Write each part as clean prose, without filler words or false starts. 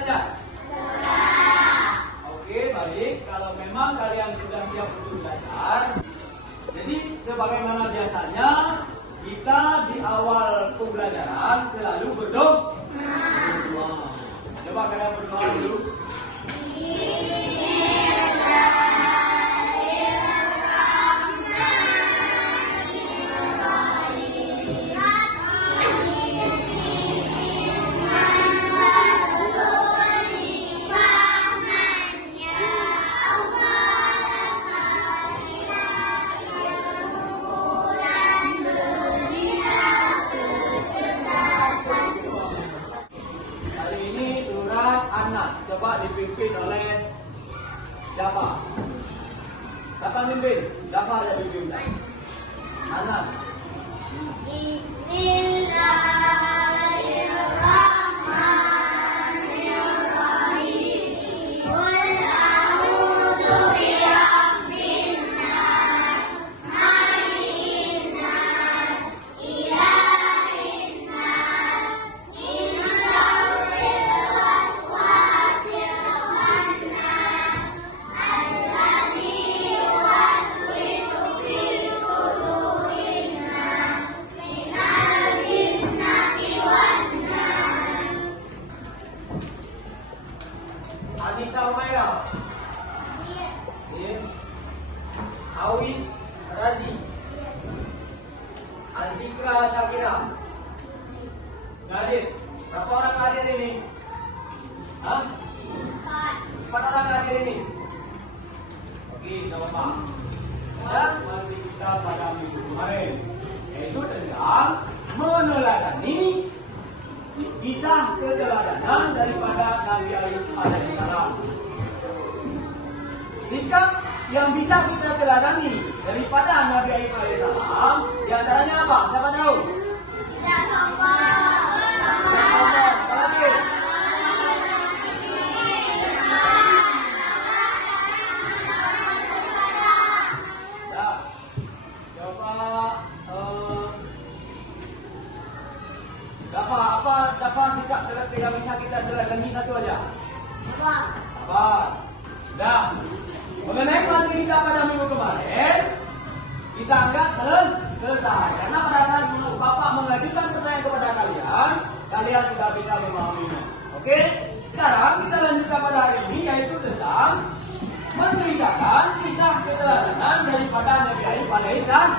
belajar? Oke, baik. Kalau memang kalian sudah siap untuk belajar, jadi sebagaimana biasanya kita di awal pembelajaran selalu berdoa. Coba kalian berdoa dulu. Coba dipimpin oleh siapa? Siapa mimpin? Siapa yang pimpin? Anas. Anissa Umaira, Awis Razi, Azikra Syakira. Hadir. Berapa orang hadir ini? Hah? 4 orang hadir ini. Oke, tidak apa-apa. Dan mari kita pada minggu kemarin, yaitu tentang meneladani kisah keteladanan daripada Nabi Ayub alaihissalam. Sikap yang bisa kita teladani daripada Nabi Ayub alaihissalam, di antaranya apa? Siapa tahu? Tidak sombong. Apalagi? Ya. Coba Dapat sikap yang bisa kita teladani satu aja. Sabar. Nah, mengenai materi kita pada minggu kemarin, kita anggap selesai. Karena pada saat Bapak mengajukan pertanyaan kepada kalian, kalian sudah bisa memahaminya. Oke? Sekarang kita lanjutkan pada hari ini, yaitu tentang menceritakan kisah keteladanan daripada Nabi Ayub alaihissalam.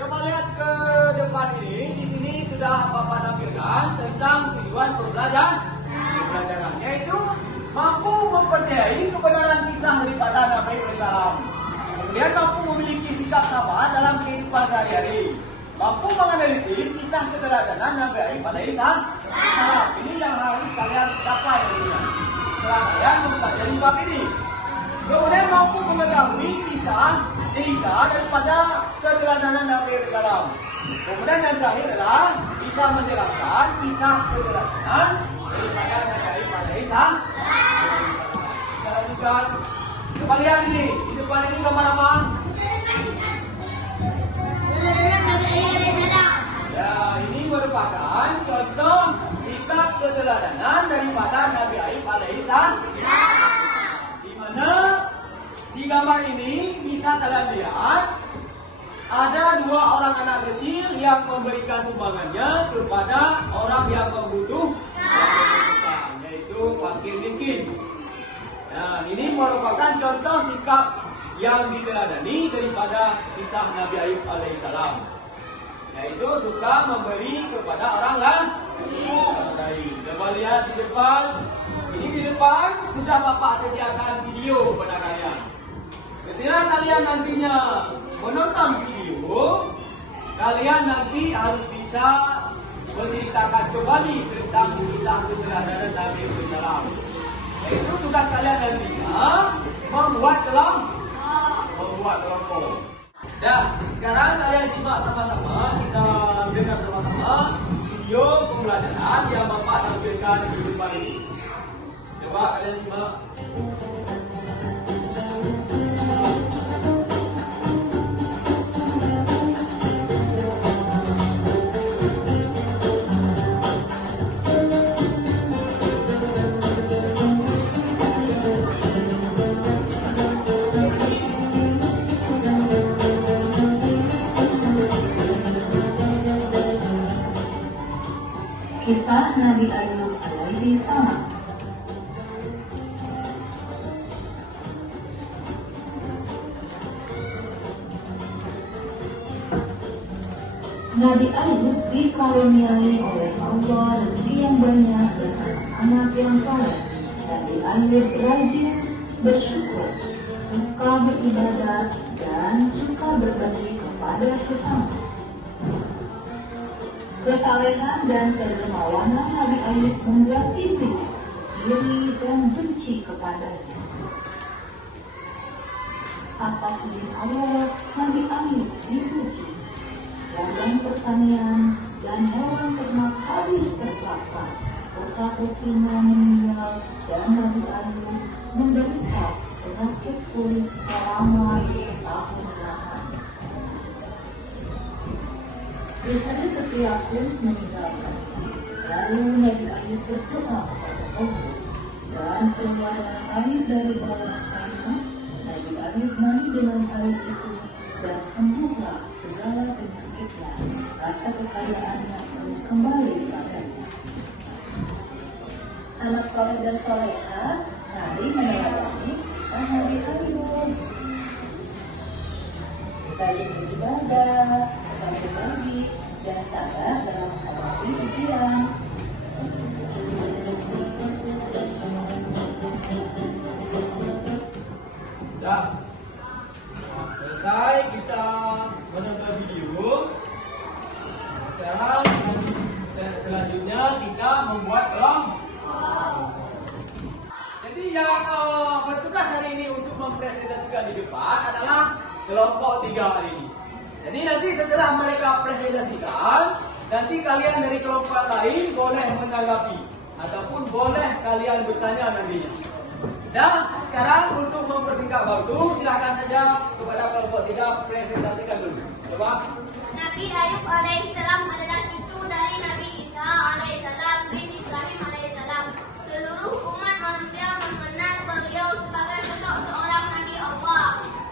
Coba lihat ke depan ini. Di sini sudah Bapak tampilkan tentang tujuan pembelajaran, yaitu mampu mempercayai kebenaran kisah daripada Nabi Ayub alaihissalam. Kemudian mampu memiliki sikap sabar dalam kehidupan sehari-hari. Mampu menganalisis kisah keteladanan Nabi Ayub alaihissalam. Ini yang harus kalian capai setelah kalian mempelajari bab ini. Kemudian mampu mengetahui kisah cerita daripada keteladanan Nabi Ayub alaihissalam. Kemudian yang terakhir adalah bisa menjelaskan kisah keteladanan daripada Nabi Ayub alaihissalam. Kita lanjutkan. Coba lihat ini, di depan ini gambar apa? Ya, ini merupakan contoh sikap keteladanan daripada Nabi Ayub alaihissalam. Di mana di gambar ini bisa kalian lihat ada 2 orang anak kecil yang memberikan sumbangannya kepada orang yang membutuhkan, yaitu fakir miskin. Nah, ini merupakan contoh sikap yang diteladani daripada kisah Nabi Ayub alaihissalam, yaitu suka memberi kepada orang lain. Coba lihat di depan. Ini di depan sudah Bapak sediakan video pada kalian. Ketika kalian nantinya menonton video, kalian nanti harus bisa menceritakan kembali tentang kisah keteladanan Nabi Ayub alaihissalam. Yaitu tugas kalian nantinya membuat kelompok. Dan sekarang kalian simak sama-sama, kita dengar sama-sama video pembelajaran yang Bapak tampilkan di depan ini. Coba kalian simak. Nabi Ayub dikaruniai oleh Allah rezeki yang banyak dan anak yang soleh. Nabi Ayub rajin bersyukur, suka beribadat, dan suka berbagi kepada sesama. Kesalehan dan kedermawanan Nabi Ayub membuat iblis iri dan benci kepadanya. Atas izin Allah, Nabi Ayub dipuji. Ladang pertanian dan hewan ternak habis terkapar. Putra-putrinya meninggal dan Nabi Ayub menderita penyakit kulit selama 2 tahun lamanya. Biasanya setiap pun meninggalkan. Lalu Nabi Ayub berdoa kepada Allah dan keluar air dari bawah kainnya. Nabi Ayub mandi dengan air itu dan sembuhlah segala penyakitnya, harta kekayaannya pun kembali kepadanya. Anak soleh dan soleha, mari meneladani kisah Nabi Ayub. Rajin beribadah, suka berbagi, dan sabar dalam menghadapi ujian. Dah. Selesai kita menonton video. Sekarang selanjutnya kita membuat kelompok. Jadi yang bertugas hari ini untuk mempresentasikan di depan adalah kelompok 3 hari ini. Jadi nanti setelah mereka presentasikan, nanti kalian dari kelompok lain boleh menanggapi ataupun boleh kalian bertanya nantinya. Dan sekarang untuk mempersingkat waktu, silakan saja kepada kelompok 3 presentasikan dulu. Coba. Nabi Ayub alaihissalam adalah cucu dari Nabi Isa alaihissalam bin Ibrahim alaihissalam. Seluruh umat manusia mengenal beliau sebagai sosok seorang Nabi Allah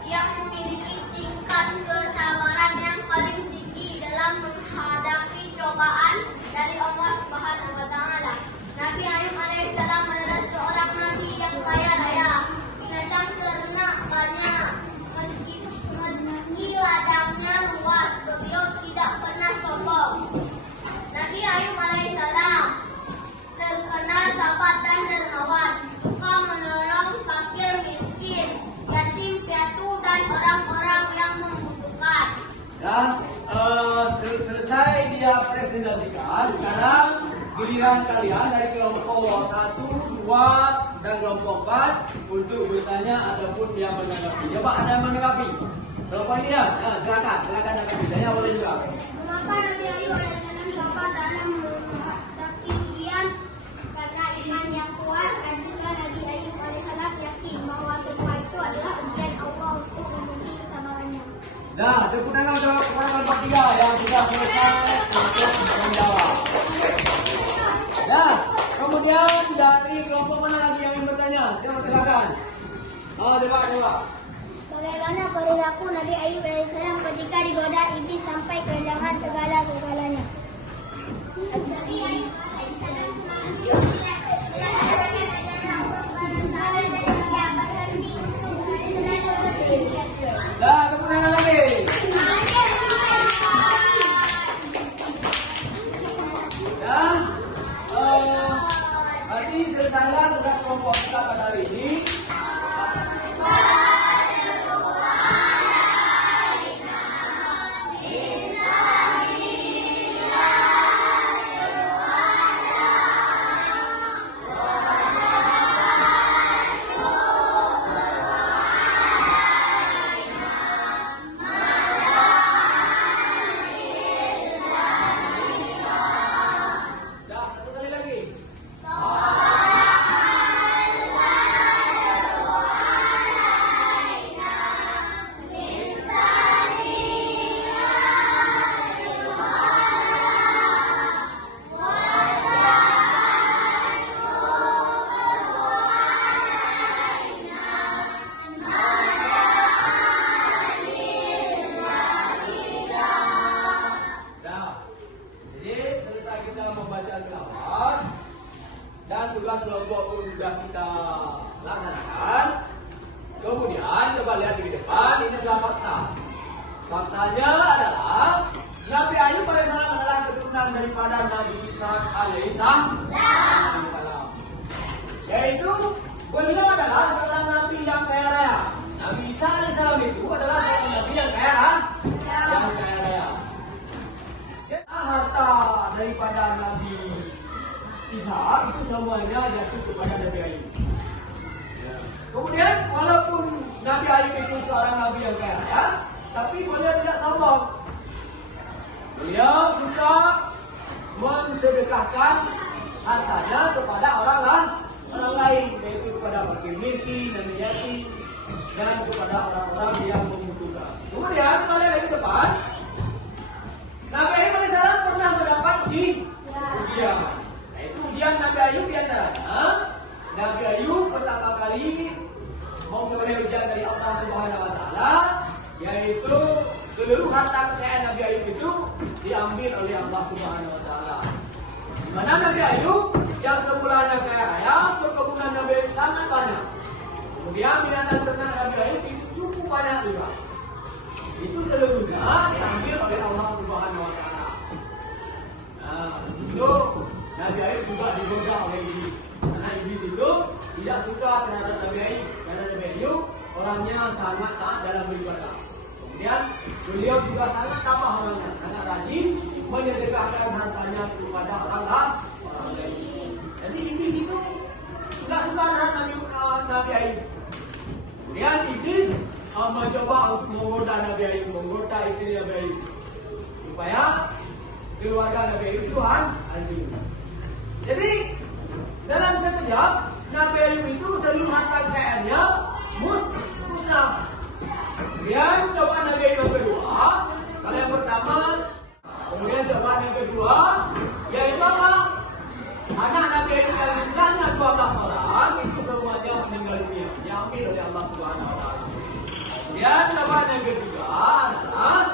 yang memiliki tingkat kesabaran yang paling tinggi dalam menghadapi cobaan dari Allah Subhanahu wa Ta'ala. Nabi Ayub alaihissalam adalah seorang nabi yang kaya raya, binatang ternak banyak. Meski ladangnya luas, beliau tidak pernah sombong. Nabi Ayub alaihissalam terkenal sabar dan dermawan, suka menolong fakir miskin, yatim piatu dan orang-orang yang membutuhkan. Ya, selesai dia presentasikan. Sekarang giliran kalian dari kelompok 1, 2, dan kelompok 4 untuk bertanya ataupun yang menanggapi. Coba ada yang menanggapi. Kelompok ini ya, silakan tanggapi. Tanya boleh juga. Mengapa Nabi Ayub alaihissalam sabar dalam menghadapi ujian? Karena iman yang kuat dan juga Nabi Ayub alaihissalam yakin bahwa semua itu adalah ujian Allah untuk menguji kesabarannya. Nah, tepuk tangan untuk kepada kelompok 3 yang sudah selesai untuk menjawab. Nah, kemudian dari kelompok mana lagi yang ingin bertanya? Silakan. Coba. Bagaimana perilaku Nabi Ayub alaihissalam ketika digoda iblis sampai kehilangan segala-galanya? Nabi Ayub alaihissalam Nah, tepuk tangan lagi. Ya, nanti selesailah tugas kelompok kita pada hari ini. Satu kali lagi. Dan tugas kelompok pun sudah kita laksanakan. Kemudian coba lihat di depan, ini adalah fakta. Faktanya adalah Nabi Ayub alaihissalam adalah keturunan daripada Nabi Ishak alaihissalam. Yaitu beliau adalah seorang nabi yang kaya raya. Nabi Isa alaihissalam itu adalah seorang nabi yang kaya raya. Harta daripada Nabi Isa itu semuanya jatuh kepada Nabi Ayub. Kemudian walaupun Nabi Ayub itu seorang nabi yang kaya raya, tapi beliau tidak sombong. Beliau suka mensedekahkan hartanya kepada orang lain, yaitu kepada fakir miskin dan yatim dan kepada orang-orang yang membutuhkan. Kemudian pada hari depan, Nabi Ayub alaihissalam pernah mendapat ujian. Yaitu ujian Nabi Ayub di antaranya, Nabi Ayub pertama kali memperoleh ujian dari Allah Subhanahu wa taala, yaitu seluruh harta kekayaan Nabi Ayub itu diambil oleh Allah Subhanahu wa taala. Di mana Nabi Ayub yang semulanya kaya raya, perkebunan Nabi Ayub sangat banyak. Kemudian binatang ternak Nabi Ayub itu cukup banyak juga. Itu seluruhnya diambil oleh Allah Subhanahu wa taala. Nah, itu Nabi Ayub juga digoda oleh iblis. Karena iblis itu tidak suka terhadap Nabi Ayub, karena Nabi Ayub orangnya sangat taat dalam beribadah. Kemudian beliau juga sangat tabah orangnya, sangat rajin menyedekahkan hartanya kepada orang lain. Jadi iblis itu tidak suka terhadap Nabi Ayub. Kemudian iblis mencoba untuk menggoda Nabi Ayub, menggoda istri Nabi Ayub, supaya keluarga Nabi Ayub itu hancur. Jadi dalam sekejap Nabi Ayub itu seluruh harta kekayaannya musnah. Kemudian cobaan Nabi Ayub yang kedua, kalau yang pertama, kemudian cobaan yang kedua, yaitu apa? Anak Nabi Ayub yang jumlahnya 12 orang itu semuanya meninggal dunia, diambil oleh Allah Subhanahu wa taala. Kemudian cobaan yang ketiga adalah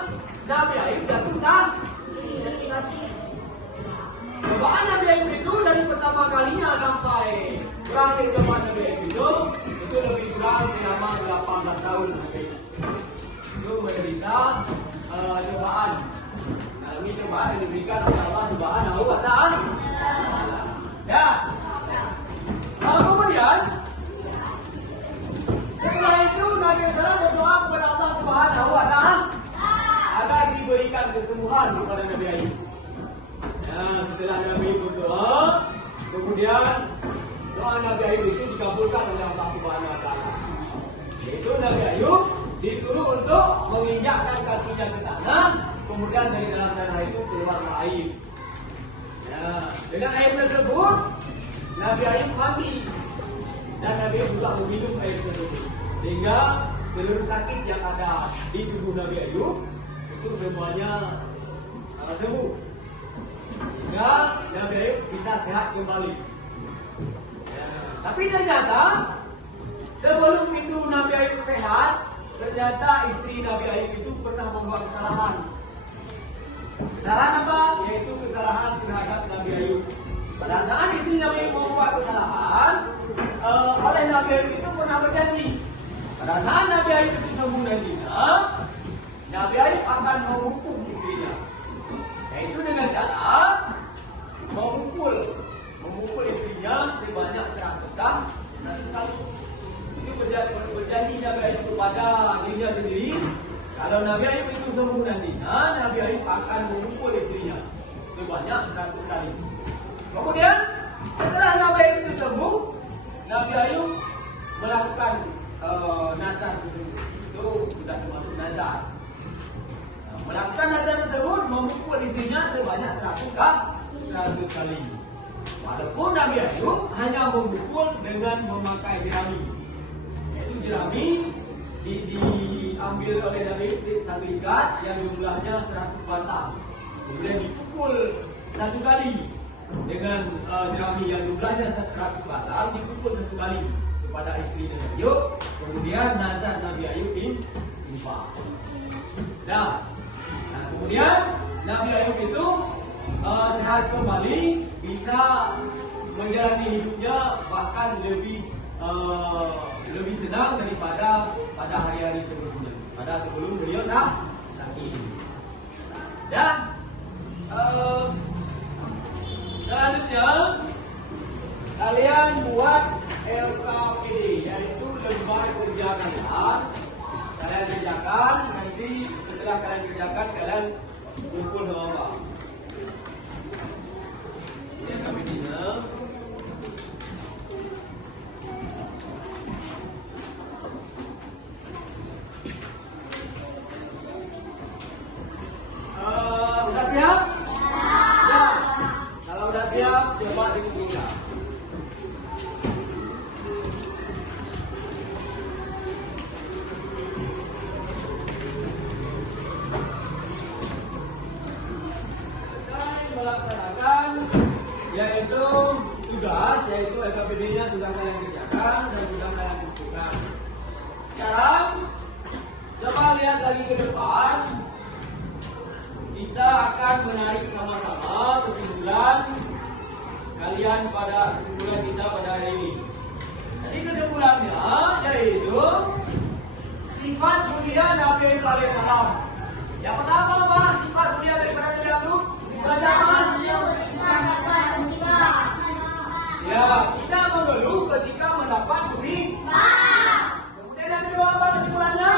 Nabi Ayub jatuh sakit. Cobaan Nabi Ayub itu dari pertama kalinya sampai berakhir cobaan Nabi Ayub itu lebih kurang selama 18 tahun. Itu menderita cobaan. Nah, ini cobaan yang diberikan oleh Allah Subhanahu wa taala. Ya. Kemudian setelah itu Nabi SAW berdoa kepada Allah Subhanahu wa taala agar diberikan kesembuhan kepada Nabi Ayub. Nah, setelah Nabi berdoa, kemudian doa Nabi Ayub itu dikabulkan oleh Allah Subhanahu wa taala. Yaitu Nabi Ayub disuruh untuk menginjakkan kakinya ke tanah, kemudian dari dalam tanah itu keluar air. Nah, dengan air tersebut Nabi Ayub mandi dan Nabi Ayub juga meminum air tersebut, sehingga seluruh sakit yang ada di tubuh Nabi Ayub itu semuanya sembuh, sehingga Nabi Ayub bisa sehat kembali. Tapi ternyata sebelum itu Nabi Ayub sehat, ternyata istri Nabi Ayub itu pernah membuat kesalahan. Kesalahan apa? Yaitu kesalahan terhadap Nabi Ayub. Pada saat istri Nabi Ayub membuat kesalahan, oleh Nabi Ayub itu pernah berjanji. Pada saat Nabi Ayub itu sembuh nantinya, Nabi Ayub akan menghukum istrinya. Yaitu dengan cara memukul istrinya sebanyak 100 kali. Itu berjanji Nabi Ayub kepada dirinya sendiri. Kalau Nabi Ayub itu sembuh nantinya, Nabi Ayub akan memukul istrinya sebanyak 100 kali. Kemudian setelah Nabi Ayub itu sembuh, Nabi Ayub melakukan nazar tersebut. Itu sudah termasuk nazar. Melakukan nazar tersebut memukul istrinya sebanyak 100 kali. Walaupun Nabi Ayub hanya memukul dengan memakai jerami. Yaitu jerami diambil oleh Nabi Ayub satu ikat yang jumlahnya 100 batang. Kemudian dipukul 1 kali dengan jerami yang jumlahnya 100 batang, dipukul 1 kali kepada istri Nabi Ayub. Kemudian nazar Nabi Ayub ditimpa. Nah, kemudian Nabi Ayub itu sehat kembali, bisa menjalani hidupnya bahkan lebih senang daripada pada hari-hari sebelumnya, pada sebelum beliau sakit. Ya. Selanjutnya kalian buat LKPD, yaitu lembar kerja kalian. Kalian kerjakan, nanti setelah kalian kerjakan kalian kumpul sama Bapak. LKPD-nya. Udah siap? Ya. Kalau udah siap, coba dikumpulkan. Melaksanakan yaitu tugas, yaitu LKPD-nya sudah kalian kerjakan dan sudah kalian kumpulkan. Sekarang coba lihat lagi ke depan. Kita akan menarik sama-sama kesimpulan kalian pada kesimpulan kita pada hari ini. Jadi kesimpulannya yaitu sifat mulia Nabi Alaihissalam. Yang pertama apa? Sifat mulia daripada Nabi Abdul. Ya, kita mengeluh ketika mendapat musibah. Kemudian yang kedua apa kesimpulannya?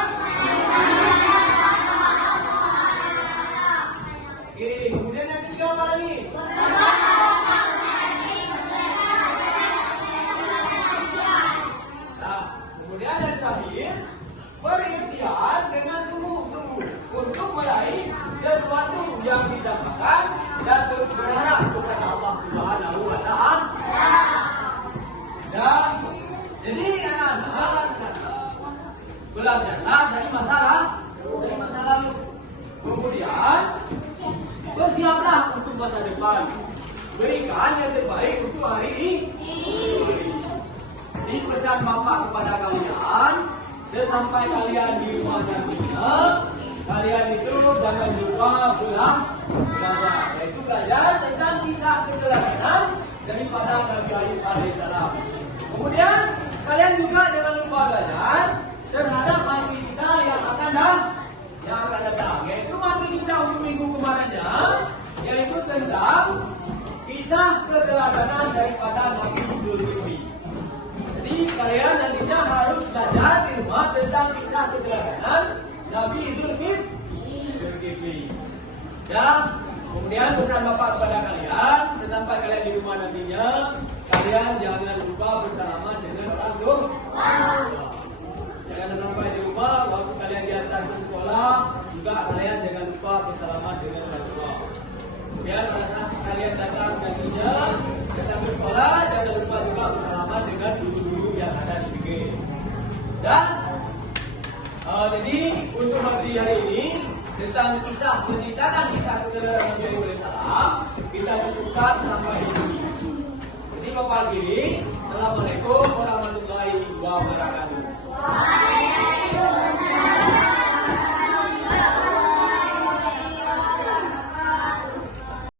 Oke, kemudian yang ketiga apa lagi? Nah, kemudian yang terakhir, berikhtiar dengan sungguh-sungguh untuk meraih sesuatu yang didapatkan dan terus berharap kepada Allah Subhanahu wa Ta'ala. Dan jadi anak-anak belajarlah dari masalah lalu. Kemudian bersiaplah untuk masa depan. Berikan yang terbaik untuk hari ini. Ini pesan Bapak kepada kalian. Sesampai kalian di rumah nantinya, kalian itu jangan lupa belajar, yaitu belajar tentang kisah keteladanan daripada Nabi Alaihissalam. Kemudian kalian juga jangan lupa belajar terhadap materi kita yang akan datang, yaitu materi kita untuk minggu kemarinnya, yaitu tentang kisah keteladanan daripada Nabi Zulkifli. Jadi kalian nantinya harus belajar di rumah tentang kisah keteladanan Nabi Zulkifli. Ya, kemudian pesan Bapak kepada kalian, sesampai kalian di rumah nantinya, kalian jangan lupa bersalaman dengan orang tua. Jangan sampai di rumah, waktu kalian diantar ke sekolah, juga kalian jangan lupa bersalaman dengan orang tua. Kemudian pada saat kalian datang nantinya, datang ke sekolah, jangan lupa juga bersalaman dengan guru-guru yang ada di pinggir. Dan jadi untuk materi hari ini tentang kisah menceritakan kisah keteladanan Nabi Alaihissalam, kita cukupkan sampai di sini. Jadi Bapak Giri, Assalamualaikum warahmatullahi wabarakatuh.